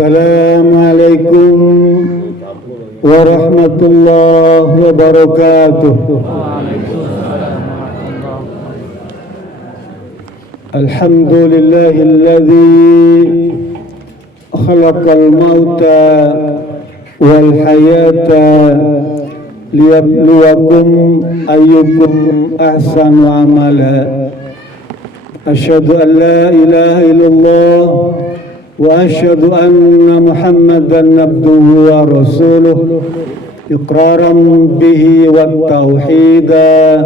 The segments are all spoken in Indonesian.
Assalamualaikum warahmatullahi wabarakatuh. Alhamdulillahilladzi khalaqal mauta wal hayata liyabluwakum ayyukum ahsanu amala. Asyhadu an la ilaha illallah wa asyhadu anna Muhammadan abduhu wa rasuluh iqraran bihi wa tauhida.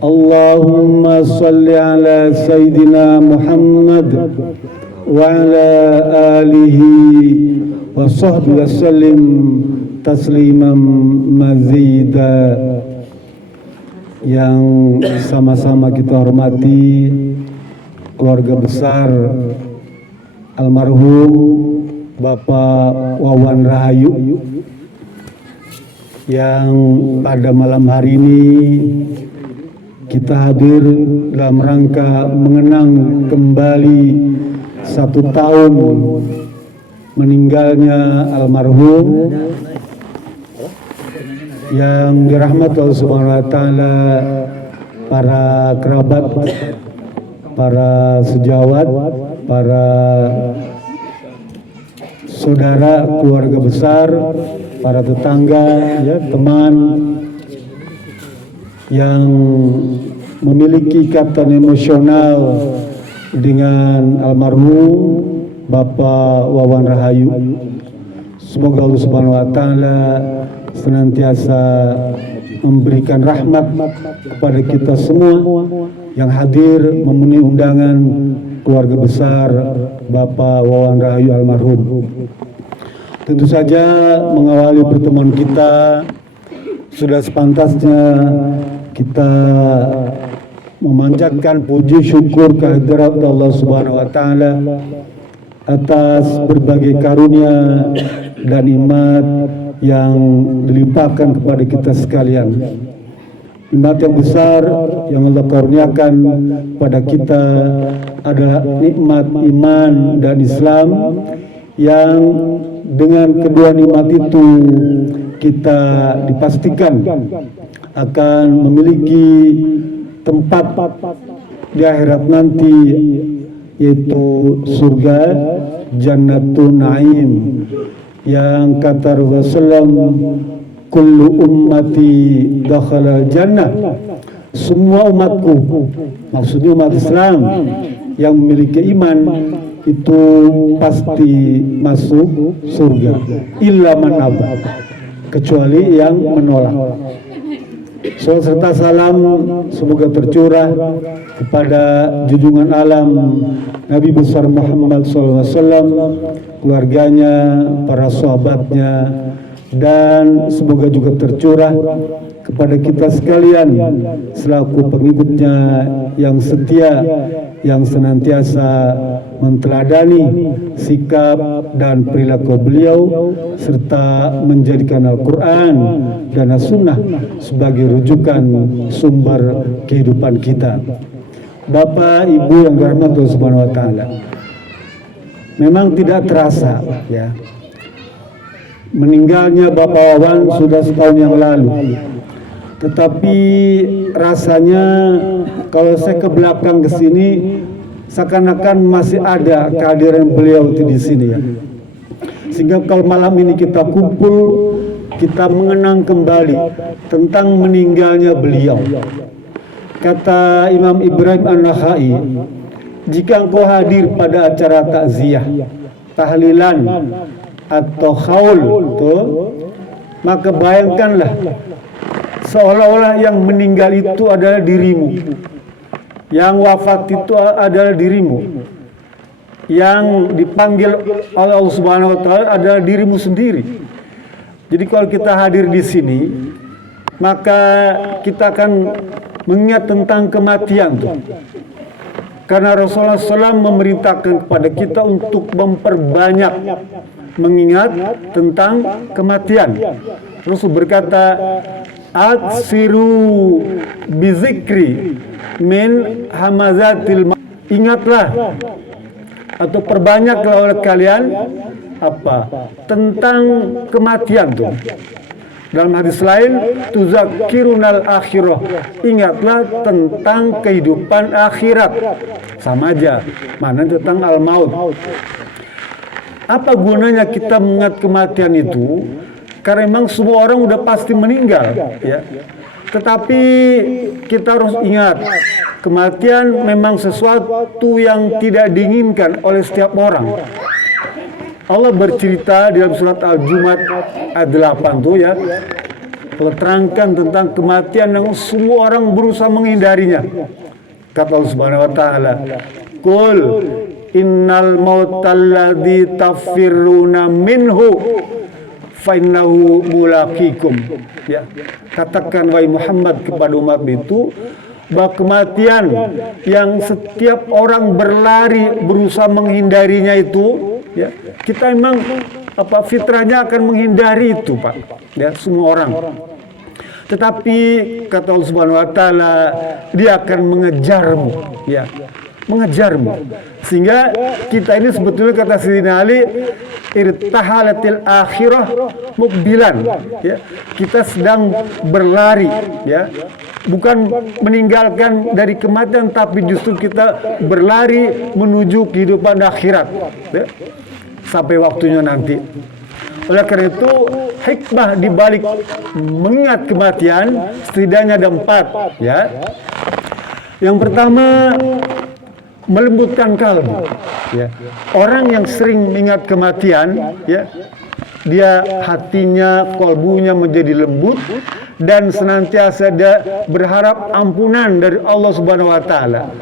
Allahumma salli ala Sayyidina Muhammad wa ala alihi wa sahbihi wasallim tasliman mazida. Yang sama-sama kita hormati keluarga besar almarhum Bapak Wawan Rahayu yang pada malam hari ini kita hadir dalam rangka mengenang kembali 1 tahun meninggalnya almarhum yang dirahmati Allah Subhanahu wa taala, para kerabat, para sejawat, para saudara, keluarga besar, para tetangga, ya, teman yang memiliki ikatan emosional dengan almarhum Bapak Wawan Rahayu. Semoga Allah Subhanahu wa taala senantiasa memberikan rahmat kepada kita semua yang hadir memenuhi undangan keluarga besar Bapak Wawan Rahayu almarhum. Tentu saja mengawali pertemuan kita sudah sepantasnya kita memanjatkan puji syukur kehadirat Allah Subhanahu wa taala atas berbagai karunia dan nikmat yang dilimpahkan kepada kita sekalian. Nikmat yang besar yang Allah karuniakan pada kita adalah nikmat iman dan Islam, yang dengan kedua nikmat itu kita dipastikan akan memiliki tempat di akhirat nanti, yaitu surga Jannatun Naim, yang kata Rasulullah SAW, kullu ummati dakhala jannah, semua umatku, maksudnya umat Islam yang memiliki iman itu pasti masuk surga, illa man aba, kecuali yang menolak. Salawat serta salam semoga tercurah kepada junjungan alam Nabi besar Muhammad SAW, keluarganya, para sahabatnya, dan semoga juga tercurah kepada kita sekalian selaku pengikutnya yang setia, yang senantiasa menteladani sikap dan perilaku beliau, serta menjadikan Al-Quran dan As-Sunnah sebagai rujukan sumber kehidupan kita. Bapak, Ibu yang dirahmati Allah Subhanahu wa taala, memang tidak terasa, ya, meninggalnya Bapak Wawan sudah setahun yang lalu. Tetapi rasanya kalau saya ke belakang ke sini seakan-akan masih ada kehadiran beliau di sini, ya. Sehingga kalau malam ini kita kumpul, kita mengenang kembali tentang meninggalnya beliau. Kata Imam Ibrahim An-Nakhai, jika engkau hadir pada acara takziah, tahlilan atau khaul tuh, maka bayangkanlah seolah-olah yang meninggal itu adalah dirimu, yang wafat itu adalah dirimu, yang dipanggil oleh Allah Subhanahu wa taala adalah dirimu sendiri. Jadi kalau kita hadir di sini, maka kita akan mengingat tentang kematian tuh. Karena Rasulullah SAW memerintahkan kepada kita untuk memperbanyak mengingat tentang kematian. Rasul berkata, aksiru bizikri min hamazatil maut. Ingatlah atau perbanyaklah oleh kalian tentang kematian tuh. Dalam hadis lain, tuzakirunal akhirah, ingatlah tentang kehidupan akhirat. Sama aja, mana tentang al-maut. Apa gunanya kita mengingat kematian itu? Karena memang semua orang udah pasti meninggal, ya. Tetapi kita harus ingat, kematian memang sesuatu yang tidak diinginkan oleh setiap orang. Allah bercerita di dalam surat Al-Jumu'ah ayat 8 tuh ya, Allah terangkan tentang kematian yang semua orang berusaha menghindarinya. Kata Allah Subhanahu wa taala, "Qul innal mautalladzi tafirruna minhu fa innahu mulaqikum." Ya, katakan wahai Muhammad kepada umat itu bahwa kematian yang setiap orang berlari berusaha menghindarinya itu, ya, kita memang fitrahnya akan menghindari itu, Pak. Ya, semua orang. Tetapi kata Allah Subhanahu wa taala, dia akan mengejarmu, ya. Mengejarmu. Sehingga kita ini sebetulnya kata Sayyidina Ali, irtahalatil akhirah mukbilan, ya. Kita sedang berlari, ya. Bukan meninggalkan dari kematian, tapi justru kita berlari menuju kehidupan akhirat, ya. Sampai waktunya nanti. Oleh karena itu, hikmah dibalik mengingat kematian setidaknya ada 4, ya. Yang pertama, melembutkan kalbu, ya. Orang yang sering mengingat kematian, ya, dia hatinya, kalbunya menjadi lembut dan senantiasa dia berharap ampunan dari Allah Subhanahu wa taala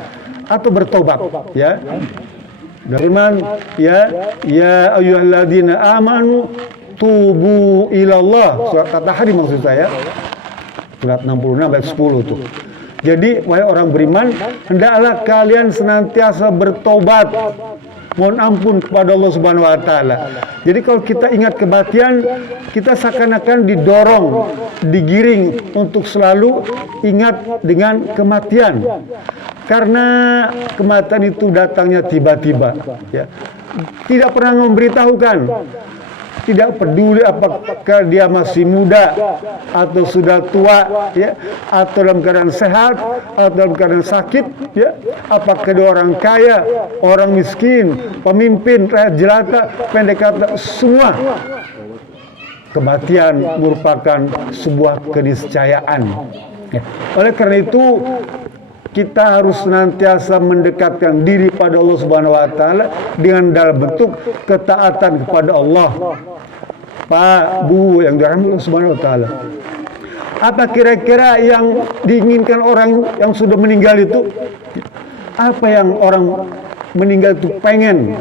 atau bertobat, ya. Firman, ya ayyuhalladzina amanu tubu ilallah, surat At-Tahrim maksud saya, surat 66 ayat 10 tuh. Jadi wahai orang beriman, hendaklah kalian senantiasa bertobat, mohon ampun kepada Allah Subhanahu wa taala. Jadi kalau kita ingat kematian, kita seakan-akan didorong, digiring untuk selalu ingat dengan kematian. Karena kematian itu datangnya tiba-tiba, ya. Tidak pernah memberitahukan. Tidak peduli apakah dia masih muda atau sudah tua, ya, atau dalam keadaan sehat atau dalam keadaan sakit, ya, apakah dia orang kaya, orang miskin, pemimpin, rakyat jelata, pendek kata, semua kematian merupakan sebuah keniscayaan, ya. Oleh karena itu kita harus senantiasa mendekatkan diri pada Allah Subhanahu wa taala dengan dalam bentuk ketaatan kepada Allah. Pak, Bu yang dirahmati Allah Subhanahu wa taala. Apa kira-kira yang diinginkan orang yang sudah meninggal itu? Apa yang orang meninggal itu pengen?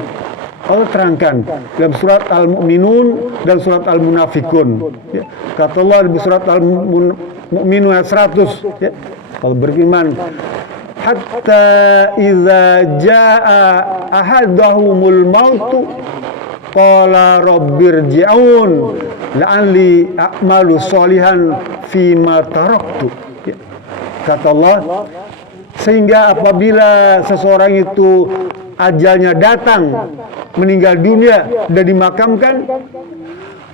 Allah terangkan dalam surat Al-Mu'minun dan surat Al-Munafikun. Ya. Kata Allah di surat Al-Mu'minun ayat 100, ya. Allah berfirman, hatta idza jaa ahadahumul mautu qala rabbirji'un la'alli a'malu sholihan fima taraktu. Ya. Kata Allah, sehingga apabila seseorang itu ajalnya datang, meninggal dunia dan dimakamkan,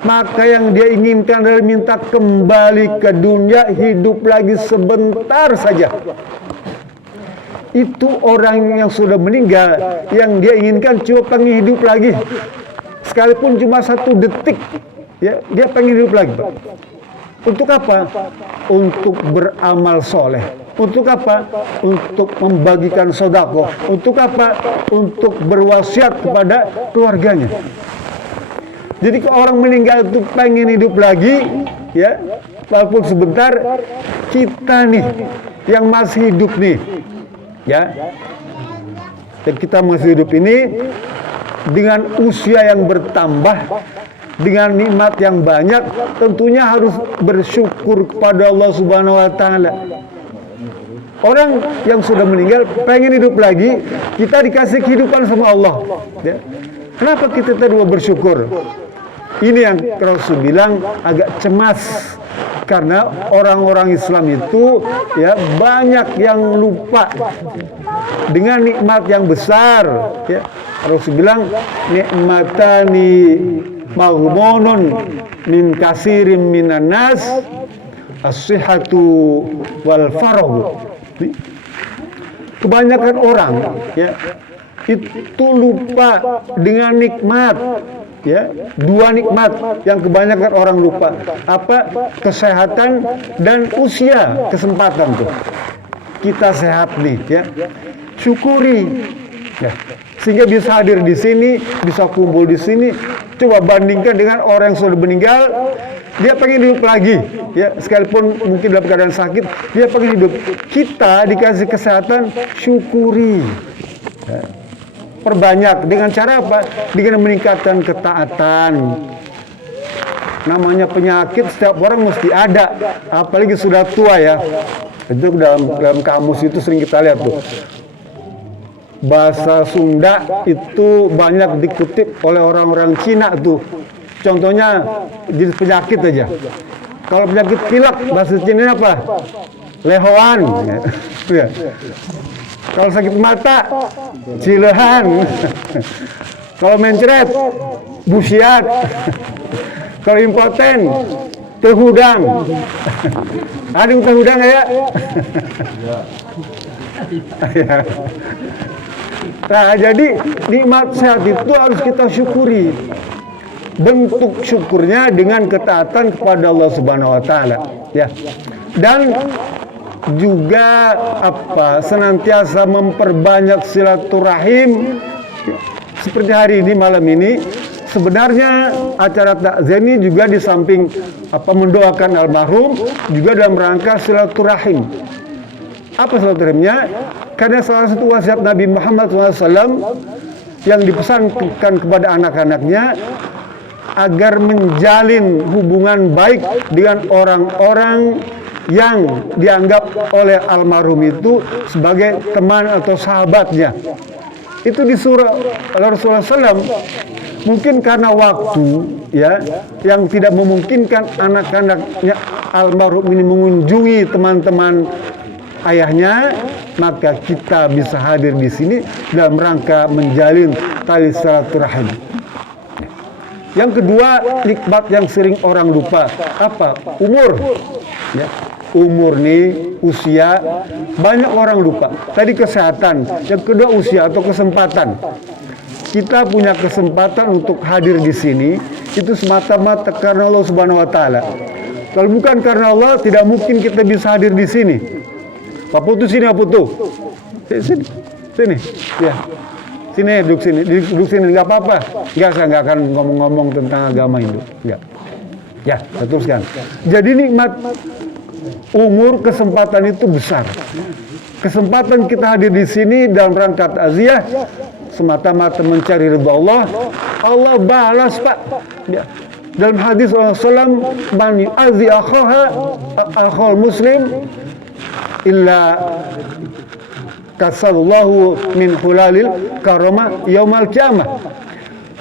maka yang dia inginkan adalah minta kembali ke dunia, hidup lagi sebentar saja. Itu orang yang sudah meninggal, yang dia inginkan cuma pengen hidup lagi, sekalipun cuma 1 detik, ya, dia pengen hidup lagi. Untuk apa? Untuk beramal soleh. Untuk apa? Untuk membagikan sedekah. Untuk apa? Untuk berwasiat kepada keluarganya. Jadi kalau orang meninggal itu pengen hidup lagi, ya, walaupun sebentar, kita nih yang masih hidup nih, ya, dan kita masih hidup ini dengan usia yang bertambah, dengan nikmat yang banyak, tentunya harus bersyukur kepada Allah Subhanahu wa taala. Orang yang sudah meninggal pengen hidup lagi, kita dikasih kehidupan sama Allah, ya. Kenapa kita tidak bersyukur? Ini yang Rasul bilang agak cemas, karena orang-orang Islam itu ya banyak yang lupa dengan nikmat yang besar. Ya, Rasul bilang nikmatani maghmunun min kasirin minan nas as-sihhatu wal faragh. Kebanyakan orang ya itu lupa dengan nikmat, ya, dua nikmat yang kebanyakan orang lupa. Apa? Kesehatan dan usia, kesempatan tuh. Kita sehat nih, ya, syukuri, ya, sehingga bisa hadir di sini, bisa kumpul di sini. Coba bandingkan dengan orang yang sudah meninggal, dia pengen hidup lagi, ya, sekalipun mungkin dalam keadaan sakit, dia pengen hidup. Kita dikasih kesehatan, syukuri. Ya. Perbanyak dengan cara apa? Dengan meningkatkan ketaatan. Namanya penyakit setiap orang mesti ada, apalagi sudah tua ya. Itu dalam kamus itu sering kita lihat tuh. Bahasa Sunda itu banyak dikutip oleh orang-orang Cina tuh. Contohnya jenis penyakit aja. Kalau penyakit pilek, bahasa Cina apa? Lehoan. Ya. Kalau sakit mata, cilehan. Kalau mencret, busiat. Kalau impoten, tehudang. Ada yang tehudang ya? Nah, jadi nikmat sehat itu harus kita syukuri. Bentuk syukurnya dengan ketaatan kepada Allah Subhanahu wa taala, ya. Dan juga senantiasa memperbanyak silaturahim. Seperti hari ini, malam ini, sebenarnya acara takziah ini juga di samping mendoakan almarhum, juga dalam rangka silaturahim. Apa silaturahimnya? Karena salah satu wasiat Nabi Muhammad SAW yang dipesankan kepada anak-anaknya agar menjalin hubungan baik dengan orang-orang yang dianggap oleh almarhum itu sebagai teman atau sahabatnya. Itu disuruh oleh Rasulullah SAW. Mungkin karena waktu, ya, yang tidak memungkinkan anak-anaknya almarhum ini mengunjungi teman-teman ayahnya, maka kita bisa hadir di sini dalam rangka menjalin tali silaturahim. Yang kedua, nikmat yang sering orang lupa, apa? Umur. Ya. Umur nih, usia, banyak orang lupa. Tadi kesehatan, yang kedua usia atau kesempatan. Kita punya kesempatan untuk hadir di sini itu semata-mata karena Allah Subhanahu wa taala. Kalau bukan karena Allah, tidak mungkin kita bisa hadir di sini. Pak Putu sini, Pak Putu. Sini. Ya. Sini, duduk sini, nggak apa-apa. Saya nggak akan ngomong-ngomong tentang agama Hindu. Nggak. Ya, saya teruskan. Jadi nikmat umur, kesempatan itu besar. Kesempatan kita hadir di sini dalam rangka takziah semata-mata mencari ridha Allah. Allah balas, Pak. Ya. Dalam hadis Rasulullah SAW, man yu'adzi akhal muslim illa kasallahu min hulalil karomah yaumal qiyamah.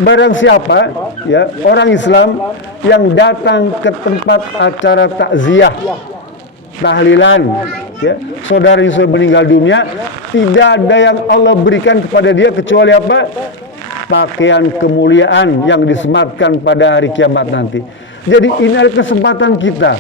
Barang siapa, ya, orang Islam yang datang ke tempat acara takziah, tahlilan, ya, saudara yang sudah meninggal dunia, tidak ada yang Allah berikan kepada dia kecuali apa? Pakaian kemuliaan yang disematkan pada hari kiamat nanti. Jadi ini adalah kesempatan kita,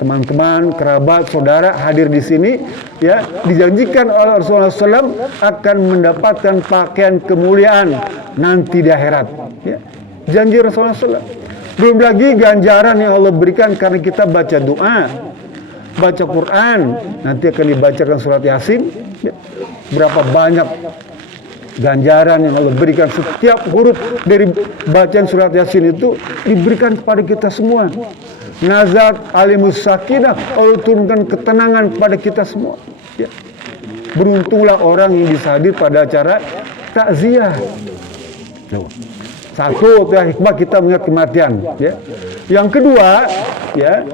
teman-teman, kerabat, saudara hadir di sini, ya, dijanjikan oleh Rasulullah SAW akan mendapatkan pakaian kemuliaan nanti di akhirat. Ya. Janji Rasulullah SAW. Belum lagi ganjaran yang Allah berikan karena kita baca doa, baca Quran, nanti akan dibacakan surat Yasin. Ya. Berapa banyak ganjaran yang Allah berikan, setiap huruf dari bacaan surat Yasin itu diberikan kepada kita semua. Nazat alimus sakinah, Allah turunkan ketenangan kepada kita semua. Ya. Beruntunglah orang yang bisa hadir pada acara takziah. Satu, ya, hikmah kita mengingat kematian. Ya. Yang kedua, ya,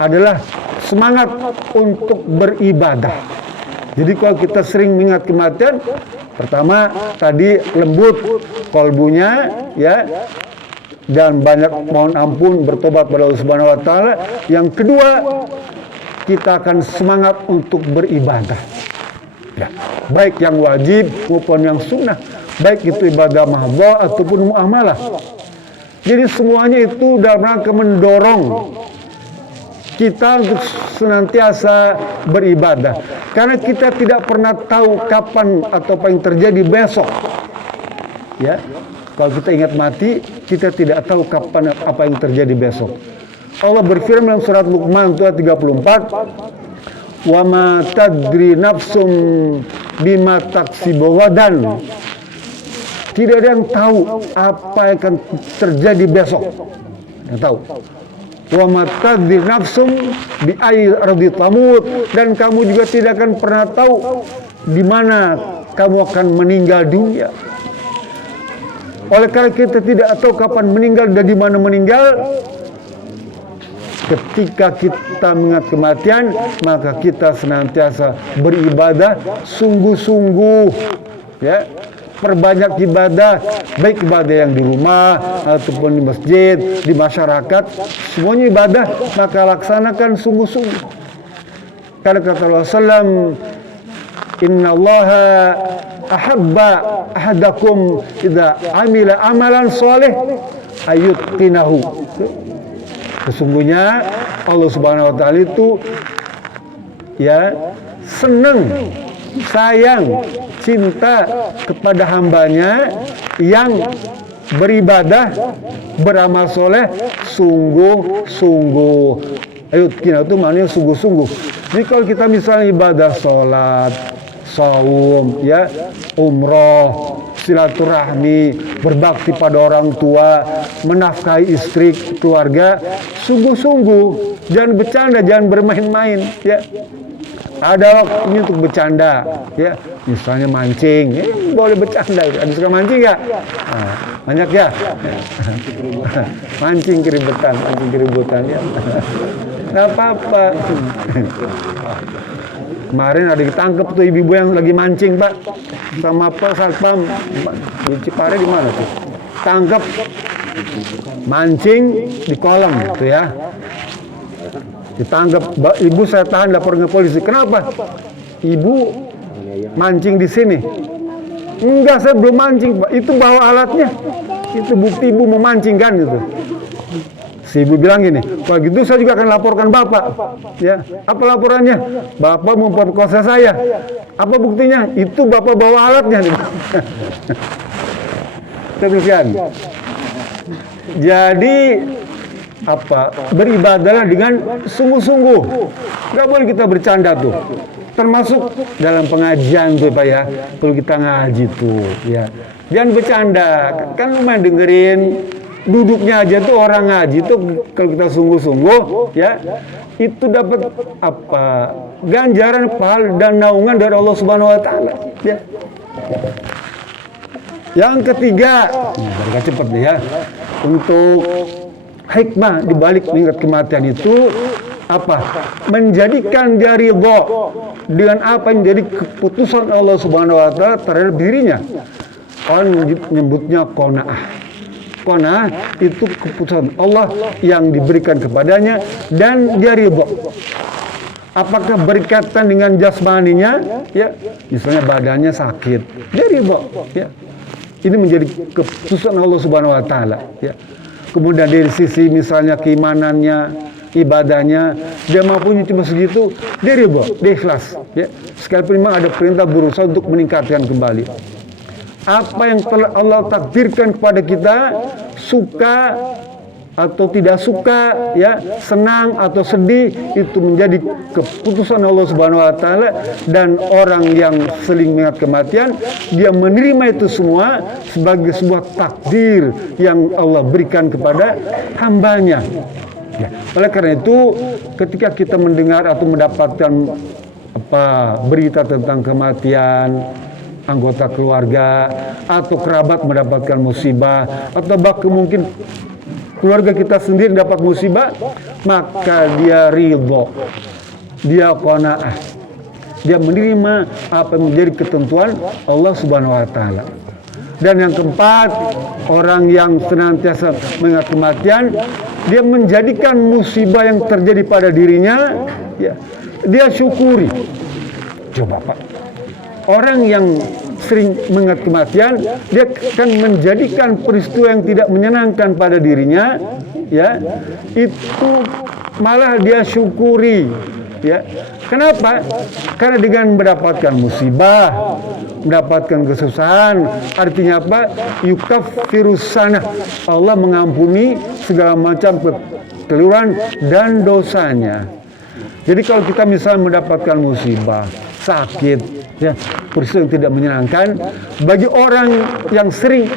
adalah semangat untuk beribadah. Jadi kalau kita sering mengingat kematian, pertama tadi lembut kolbunya, ya, dan banyak mohon ampun, bertobat pada Allah Subhanahu wa taala. Yang kedua, kita akan semangat untuk beribadah. Ya, baik yang wajib maupun yang sunnah, baik itu ibadah mahdhah ataupun muamalah. Jadi semuanya itu dalam rangka mendorong kita untuk senantiasa beribadah. Karena kita tidak pernah tahu kapan atau apa yang terjadi besok. Ya, kalau kita ingat mati, kita tidak tahu kapan apa yang terjadi besok. Allah berfirman dalam surat Luqman ayat 34, "Wa ma tadri nafsum bima taksibu ghadan." Tidak ada yang tahu apa yang akan terjadi besok. Yang tahu. Wa ma tadri nafsum bi ayyi ardi tamut, dan kamu juga tidak akan pernah tahu di mana kamu akan meninggal dunia. Oleh karena kita tidak tahu kapan meninggal dan di mana meninggal, ketika kita mengingat kematian, maka kita senantiasa beribadah sungguh-sungguh, ya, perbanyak ibadah, baik ibadah yang di rumah ataupun di masjid, di masyarakat, semuanya ibadah, maka laksanakan sungguh-sungguh. Karena kata Rasulullah SAW, "Inna Allaha ahabba ahadakum idza amila amalan sholih ayyutqinahu." Sesungguhnya Allah Subhanahu wa taala itu ya senang, sayang, cinta kepada hambanya yang beribadah, beramal soleh sungguh-sungguh. Ayyutqinahu itu maknanya sungguh-sungguh. Jadi kalau kita misalnya ibadah sholat, saum, ya, umroh, silaturahmi, berbakti pada orang tua, menafkahi istri, keluarga, sungguh-sungguh, jangan bercanda, jangan bermain-main, ya. Ada waktunya untuk bercanda, ya, misalnya mancing, boleh bercanda. Ada suka mancing nggak? Nah, banyak ya. Mancing keributan, ya. Nggak apa-apa. Kemarin ada ditangkap tuh ibu-ibu yang lagi mancing, Pak, sama Pak Satpam di Cipare, di mana tuh? Tangkap mancing di kolam, gitu ya. Ditangkap, ibu saya tahan, lapor ke polisi. Kenapa? Ibu mancing di sini. Enggak, saya belum mancing, Pak. Itu bawa alatnya. Itu bukti ibu mau mancing kan, gitu. Si ibu bilang gini, kalau gitu saya juga akan laporkan Bapak. Ya, apa laporannya? Bapak memperkosa saya. Apa buktinya? Itu Bapak bawa alatnya. Teruskan. Jadi apa? Beribadahlah dengan sungguh-sungguh. Gak boleh kita bercanda tuh. Termasuk dalam pengajian tuh, Pak, ya. Kalau kita ngaji tuh, ya. Jangan bercanda. Kan lumayan dengerin. Duduknya aja tuh orang ngaji tuh kalau kita sungguh-sungguh, ya, itu dapat apa? Ganjaran, pahala dan naungan dari Allah Subhanahu wa taala, ya. Yang ketiga, mereka cepat ya. Untuk hikmah di balik mengingat kematian itu apa? Menjadikan dia ridha dengan apa yang jadi keputusan Allah Subhanahu wa taala terhadap dirinya. Orang menyebutnya qanaah. Qanaah itu keputusan Allah yang diberikan kepadanya dan dia ridha. Apakah berkaitan dengan jasmaninya, ya, misalnya badannya sakit, dia ridha, ya. Ini menjadi keputusan Allah Subhanahu wa taala, ya. Kemudian dari sisi misalnya keimanannya, ibadahnya, dia mampunya cuma segitu, dia ridha, dia ikhlas, ya. Sekalipun memang ada perintah berusaha untuk meningkatkan kembali. Apa yang telah Allah takdirkan kepada kita, suka atau tidak suka, ya, senang atau sedih, itu menjadi keputusan Allah Subhanahu wa taala. Dan orang yang seling mengingat kematian, dia menerima itu semua sebagai sebuah takdir yang Allah berikan kepada hambanya. Ya. Oleh karena itu, ketika kita mendengar atau mendapatkan berita tentang kematian anggota keluarga atau kerabat mendapatkan musibah, atau bahkan mungkin keluarga kita sendiri dapat musibah, maka dia ridha, dia qanaah, dia menerima apa yang menjadi ketentuan Allah Subhanahu wa taala. Dan yang keempat, orang yang senantiasa mengingat kematian, dia menjadikan musibah yang terjadi pada dirinya, ya, dia syukuri. Coba Pak, orang yang sering mengingat kematian, dia akan menjadikan peristiwa yang tidak menyenangkan pada dirinya, ya, itu malah dia syukuri, ya. Kenapa? Karena dengan mendapatkan musibah, mendapatkan kesusahan, artinya apa? Yukafirus sanah, Allah mengampuni segala macam kekeliruan dan dosanya. Jadi kalau kita misalnya mendapatkan musibah, sakit, ya, peristiwa yang tidak menyenangkan, bagi orang yang sering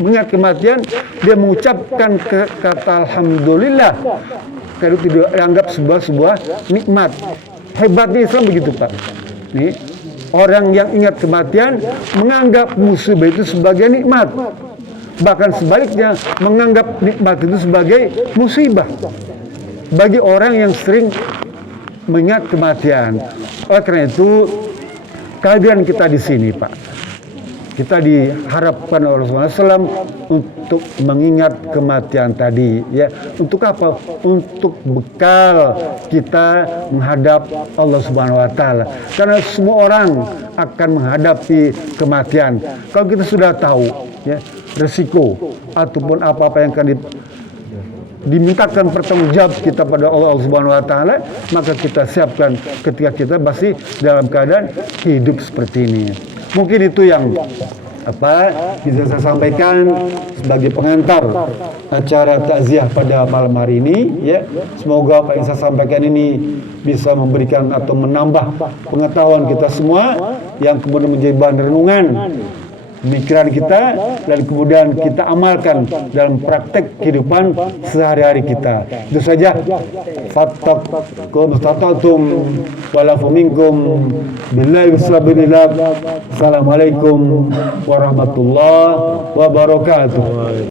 mengingat kematian, dia mengucapkan kata alhamdulillah, karena itu dianggap sebuah nikmat. Hebatnya Islam begitu Pak. Nih, orang yang ingat kematian menganggap musibah itu sebagai nikmat, bahkan sebaliknya menganggap nikmat itu sebagai musibah bagi orang yang sering mengingat kematian. Oleh karena itu, kehadiran kita di sini Pak, kita diharapkan oleh Rasulullah SAW untuk mengingat kematian tadi, ya. Untuk apa? Untuk bekal kita menghadap Allah Subhanahu Wa Taala. Karena semua orang akan menghadapi kematian. Kalau kita sudah tahu, ya, resiko ataupun apa-apa yang akan dimintakan pertanggungjawab kita pada Allah Subhanahu Wa Taala, maka kita siapkan ketika kita masih dalam keadaan hidup seperti ini. Mungkin itu yang bisa saya sampaikan sebagai pengantar acara takziah pada malam hari ini, ya. Semoga apa yang saya sampaikan ini bisa memberikan atau menambah pengetahuan kita semua, yang kemudian menjadi bahan renungan pemikiran kita, dan kemudian kita amalkan dalam praktek kehidupan sehari-hari kita. Itu saja. Fattakum stata'tum walafu minkum billahi wasabilillah. Assalamualaikum warahmatullahi wabarakatuh.